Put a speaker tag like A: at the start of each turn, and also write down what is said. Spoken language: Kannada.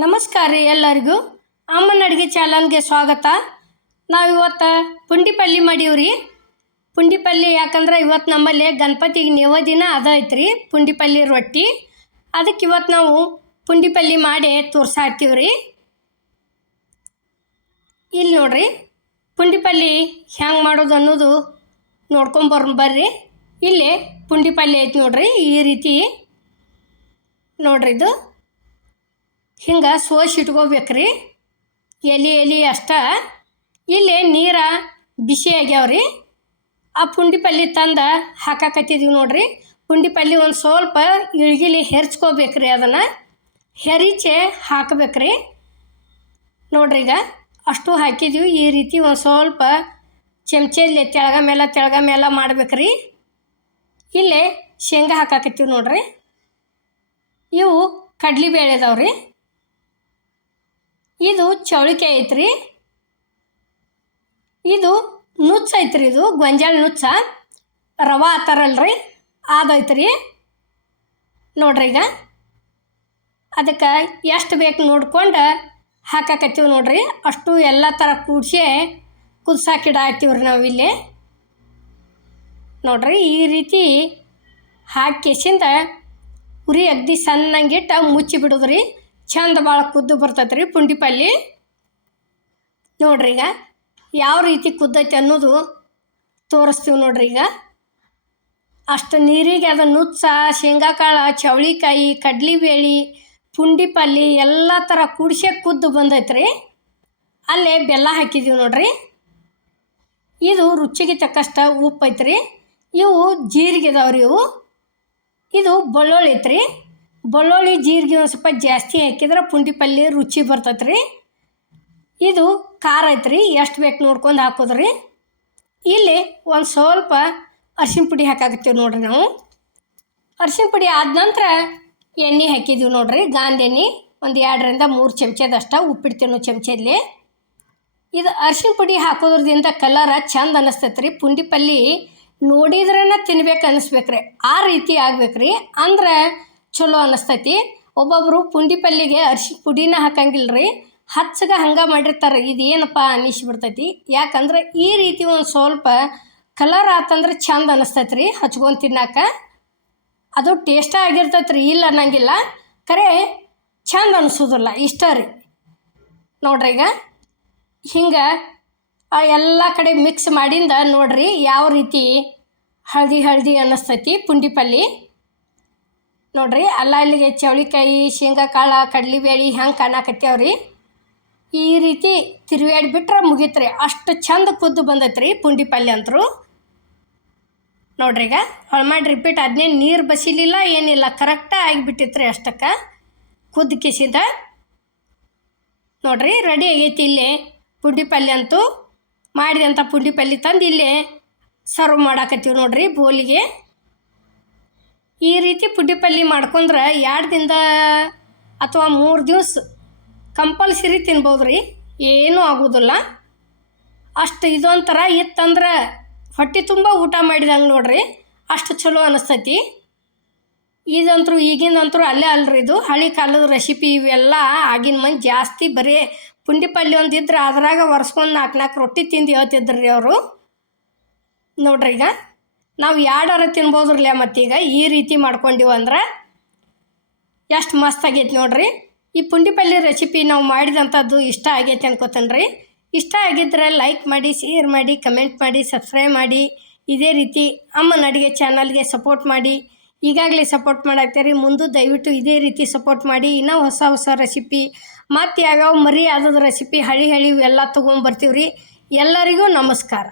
A: ನಮಸ್ಕಾರ ರೀ ಎಲ್ಲರಿಗೂ. ಅಮ್ಮನ ಅಡುಗೆ ಚಾನಲ್ಗೆ ಸ್ವಾಗತ. ನಾವು ಇವತ್ತು ಪುಂಡಿ ಪಲ್ಯ ಮಾಡೀವ್ರಿ. ಪುಂಡಿ ಪಲ್ಯ ಯಾಕಂದ್ರೆ ಇವತ್ತು ನಮ್ಮಲ್ಲಿ ಗಣಪತಿಗೆ ನೈವೇದ್ಯನ ಅದ ಐತ್ರಿ ಪುಂಡಿ ಪಲ್ಯ ರೊಟ್ಟಿ. ಅದಕ್ಕೆ ಇವತ್ತು ನಾವು ಪುಂಡಿ ಪಲ್ಯ ಮಾಡಿ ತೋರ್ಸಾತ್ತೀವ್ರಿ ಇಲ್ಲಿ ನೋಡ್ರಿ ಪುಂಡಿ ಪಲ್ಯ ಹೆಂಗೆ ಮಾಡೋದು ಅನ್ನೋದು ನೋಡ್ಕೊಂಬರ್ ಬರ್ರಿ. ಇಲ್ಲಿ ಪುಂಡಿ ಪಲ್ಯ ಐತಿ ನೋಡ್ರಿ, ಈ ರೀತಿ. ನೋಡ್ರಿ ಇದು. ಹಿಂಗೆ ಸೋಸಿ ಇಟ್ಕೋಬೇಕ್ರಿ. ಎಲೆ ಎಲೆ ಅಷ್ಟ. ಇಲ್ಲಿ ನೀರ ಬಿಸಿ ಆಗ್ಯಾವ್ರಿ. ಆ ಪುಂಡಿ ಪಲ್ಯ ತಂದು ಹಾಕಾಕತ್ತಿದೀವಿ ನೋಡ್ರಿ. ಪುಂಡಿ ಪಲ್ಯ ಒಂದು ಸ್ವಲ್ಪ ಇಳ್ಗಿಲಿ ಹೆರ್ಚ್ಕೋಬೇಕ್ರಿ ಅದನ್ನು. ಹೆರಿಚೆ ಹಾಕಬೇಕ್ರಿ. ನೋಡ್ರಿ ಈಗ ಅಷ್ಟು ಹಾಕಿದ್ದೀವಿ ಈ ರೀತಿ ಒಂದು ಸ್ವಲ್ಪ ಚಮಚಲ್ಲಿ ತೆಳಗ ಮೇಲೆ ತೆಳಗ ಮೇಲೆ ಮಾಡ್ಬೇಕ್ರಿ. ಇಲ್ಲಿ ಶೇಂಗಾ ಹಾಕಾಕತ್ತೀವಿ ನೋಡ್ರಿ. ಇವು ಕಡ್ಲಿ ಅದಾವ್ರಿ ಇದು ಚೌಳಿಕೆ ಐತ್ರಿ. ಇದು ನುಚ್ಚ ಐತ್ರಿ ಇದು, ಗೊಂಜಾಳ ನುಚ್ಚ. ರವಾ ಆತಾರಲ್ರಿ ಅದೈತ್ರಿ ನೋಡ್ರಿ ಈಗ. ಅದಕ್ಕೆ ಎಷ್ಟು ಬೇಕು ನೋಡ್ಕೊಂಡು ಹಾಕಾಕತ್ತೀವಿ ನೋಡ್ರಿ. ಅಷ್ಟು ಎಲ್ಲ ಥರ ಕೂಡಿಸಿ ಕುದಿಸಾಕಿಡಾಕ್ತೀವ್ರಿ ನಾವು ಇಲ್ಲಿ. ನೋಡ್ರಿ, ಈ ರೀತಿ ಹಾಕಿಸಿಂದ ಉರಿ ಅಗ್ದಿ ಸಣ್ಣಂಗಿಟ್ಟು ಮುಚ್ಚಿ ಬಿಡೋದ್ರಿ ಚಂದ ಭಾಳ ಕುದ್ದು ಬರ್ತೈತೆ ರೀ ಪುಂಡಿ ಪಲ್ಯ ನೋಡ್ರಿ ಈಗ ಯಾವ ರೀತಿ ಕುದ್ದೈತೆ ಅನ್ನೋದು ತೋರಿಸ್ತೀವಿ ನೋಡ್ರಿ ಈಗ. ಅಷ್ಟು ನೀರಿಗೆ ಅದು ನುಚ್ಚ, ಶೇಂಗಾಕಾಳು, ಚವಳಿಕಾಯಿ, ಕಡ್ಲಿಬೇಳೆ ಪುಂಡಿ ಪಲ್ಯ ಎಲ್ಲ ಥರ ಕುಡಿಸೇ ಕುದ್ದು ಬಂದೈತೆ ರೀ ಅಲ್ಲೇ ಬೆಲ್ಲ ಹಾಕಿದ್ದೀವಿ ನೋಡ್ರಿ. ಇದು ರುಚಿಗೆ ತಕ್ಕಷ್ಟ ಉಪ್ಪು ಐತ್ರಿ ಇವು ಜೀರಿಗೆ ಇದಾವ್ರಿ ಇವು. ಇದು ಬೆಳ್ಳುಳ್ಳಿ ಐತ್ರಿ. ಬೆಳ್ಳುಳ್ಳಿ ಜೀರಿಗೆ ಒಂದು ಸ್ವಲ್ಪ ಜಾಸ್ತಿ ಹಾಕಿದ್ರೆ ಪುಂಡಿ ಪಲ್ಯ ರುಚಿ ಬರ್ತೈತೆ ರೀ ಇದು ಖಾರ ಐತ್ರಿ, ಎಷ್ಟು ಬೇಕು ನೋಡ್ಕೊಂಡು ಹಾಕೋದ್ರಿ. ಇಲ್ಲಿ ಒಂದು ಸ್ವಲ್ಪ ಅರ್ಶಿನ ಪುಡಿ ಹಾಕಾಕತ್ತೀವಿ ನೋಡ್ರಿ ನಾವು. ಅರ್ಶಿನ ಪುಡಿ ಆದ ನಂತರ ಎಣ್ಣೆ ಹಾಕಿದ್ದೀವಿ ನೋಡ್ರಿ, ಗಾಂಧಿ ಎಣ್ಣೆ, ಒಂದು ಎರಡರಿಂದ ಮೂರು ಚಮಚದಷ್ಟ ಉಪ್ಪಿಡ್ತೀವಿ ಚಮಚದಲ್ಲಿ ಇದು ಅರ್ಶಿನ ಪುಡಿ ಹಾಕೋದ್ರದಿಂದ ಕಲರ ಚಂದ ಅನ್ನಿಸ್ತೈತೆ ರೀ ಪುಂಡಿ ಪಲ್ಯ ನೋಡಿದ್ರನ ತಿನ್ಬೇಕು ಅನ್ನಿಸ್ಬೇಕ್ರಿ ಆ ರೀತಿ ಆಗ್ಬೇಕ್ರಿ. ಅಂದ್ರೆ ಚಲೋ ಅನಿಸ್ತೈತಿ. ಒಬ್ಬೊಬ್ಬರು ಪುಂಡಿ ಪಲ್ಯಗೆ ಅರ್ಶಿ ಪುಡಿನ ಹಾಕಂಗಿಲ್ಲ ರೀ ಹಚ್ಚಗ ಹಂಗೆ ಮಾಡಿರ್ತಾರೆ. ಇದು ಏನಪ್ಪ ಅನ್ನಿಸ್ಬಿಡ್ತೈತಿ ಯಾಕಂದ್ರೆ ಈ ರೀತಿ ಒಂದು ಸ್ವಲ್ಪ ಕಲರ್ ಆತಂದ್ರೆ ಚಂದ ಅನಿಸ್ತೈತೆ ರೀ ಹಚ್ಕೊಂಡು ತಿನ್ನಾಕ. ಅದು ಟೇಸ್ಟ ಆಗಿರ್ತೈತೆ ರೀ ಇಲ್ಲ ಅನ್ನಂಗಿಲ್ಲ. ಖರೆ ಚಂದ ಅನಿಸೋದಿಲ್ಲ, ಇಷ್ಟ ರೀ. ನೋಡ್ರಿ ಈಗ. ಹಿಂಗೆ ಎಲ್ಲ ಕಡೆ ಮಿಕ್ಸ್ ಮಾಡಿಂದ ನೋಡ್ರಿ ಯಾವ ರೀತಿ ಹಳದಿ ಹಳದಿ ಅನ್ನಿಸ್ತೈತಿ ಪುಂಡಿ ಪಲ್ಯ ನೋಡ್ರಿ, ಅಲ್ಲ ಇಲ್ಲಿಗೆ ಚೌಳಿಕಾಯಿ ಶೇಂಗಾ ಕಾಳು ಕಡ್ಲಿಬೇಳೆ ಹೆಂಗೆ ಕಾಣಕತ್ಯಾವ್ರಿ ಈ ರೀತಿ ತಿರುವಾಡಿ ಬಿಟ್ರೆ ಮುಗೀತ್ರಿ. ಅಷ್ಟು ಚಂದ ಕುದ್ದು ಬಂದೈತ್ರಿ ಪುಂಡಿ ಪಲ್ಯ ಅಂತರು ನೋಡ್ರಿ ಈಗ ಹೊಳ್ ಮಾಡಿ ರಿಪೀಟ್ ಅದನ್ನೇನು ನೀರು ಬಸಿಲಿಲ್ಲ, ಏನಿಲ್ಲ ಕರೆಕ್ಟಾಗಿ ಆಗಿಬಿಟ್ಟಿತ್ರಿ ಅಷ್ಟಕ್ಕೆ. ಕುದ್ದು ಕಿಸಿದ. ನೋಡ್ರಿ ರೆಡಿ ಆಗೈತಿ ಇಲ್ಲಿ ಪುಂಡಿ ಪಲ್ಯ ಅಂತೂ. ಮಾಡಿದಂಥ ಪುಂಡಿ ಪಲ್ಯ ತಂದು ಇಲ್ಲಿ ಸರ್ವ್ ಮಾಡಾಕತ್ತೀವಿ ನೋಡ್ರಿ ಬೋಲಿಗೆ. ಈ ರೀತಿ ಪುಡಿ ಪಲ್ಯ ಮಾಡ್ಕೊಂಡ್ರೆ ಎರಡು ದಿನದ ಅಥವಾ ಮೂರು ದಿವಸ ಕಂಪಲ್ಸರಿ ತಿನ್ಬೋದು ರೀ ಏನೂ ಆಗೋದಿಲ್ಲ. ಅಷ್ಟು ಇದೊಂಥರ ಇತ್ತಂದ್ರೆ ಹೊಟ್ಟೆ ತುಂಬ ಊಟ ಮಾಡಿದಂಗೆ ನೋಡ್ರಿ. ಅಷ್ಟು ಚಲೋ ಅನಿಸ್ತೈತಿ ಇದಂತರೂ ಈಗಿನಂತರೂ ಅಲ್ಲೇ ಅಲ್ರಿ ಇದು. ಹಳೆ ಕಾಲದ ರೆಸಿಪಿ ಇವೆಲ್ಲ ಆಗಿನ ಮಂದಿ ಜಾಸ್ತಿ ಬರೀ ಪುಂಡಿ ಪಲ್ಯ ಒಂದು ಇದ್ರೆ ಅದ್ರಾಗ ಒರೆಸ್ಕೊಂಡು ನಾಲ್ಕು ನಾಲ್ಕು ರೊಟ್ಟಿ ತಿಂದು ಹೇಳ್ತಿದ್ರು ರೀ ಅವರು. ನೋಡ್ರಿ ಈಗ. ನಾವು ಎರಡರ ತಿನ್ಬೋದ್ರಲ್ಲ ಮತ್ತೀಗ? ಈ ರೀತಿ ಮಾಡ್ಕೊಂಡಿವು ಅಂದ್ರೆ ಎಷ್ಟು ಮಸ್ತ್ ಆಗೈತೆ ನೋಡ್ರಿ. ಈ ಪುಂಡಿ ಪಲ್ಯ ರೆಸಿಪಿ ನಾವು ಮಾಡಿದಂಥದ್ದು ಇಷ್ಟ ಆಗೈತೆ ಅನ್ಕೋತಾನೆ ರೀ ಇಷ್ಟ ಆಗಿದ್ರೆ ಲೈಕ್ ಮಾಡಿ ಶೇರ್ ಮಾಡಿ ಕಮೆಂಟ್ ಮಾಡಿ ಸಬ್ಸ್ಕ್ರೈಬ್ ಮಾಡಿ. ಇದೇ ರೀತಿ ಅಮ್ಮನ ಅಡುಗೆ ಚಾನಲ್ಗೆ ಸಪೋರ್ಟ್ ಮಾಡಿ. ಈಗಾಗಲೇ ಸಪೋರ್ಟ್ ಮಾಡಾಕ್ತೀರಿ ಮುಂದೆ ದಯವಿಟ್ಟು ಇದೇ ರೀತಿ ಸಪೋರ್ಟ್ ಮಾಡಿ. ಇನ್ನೂ ಹೊಸ ಹೊಸ ರೆಸಿಪಿ ಮತ್ತು ಯಾವ್ಯಾವ ಮರಿ ಆದದ ರೆಸಿಪಿ ಹಳಿ ಹಳಿ ಎಲ್ಲ ತೊಗೊಂಬರ್ತೀವಿ ರೀ ಎಲ್ಲರಿಗೂ ನಮಸ್ಕಾರ.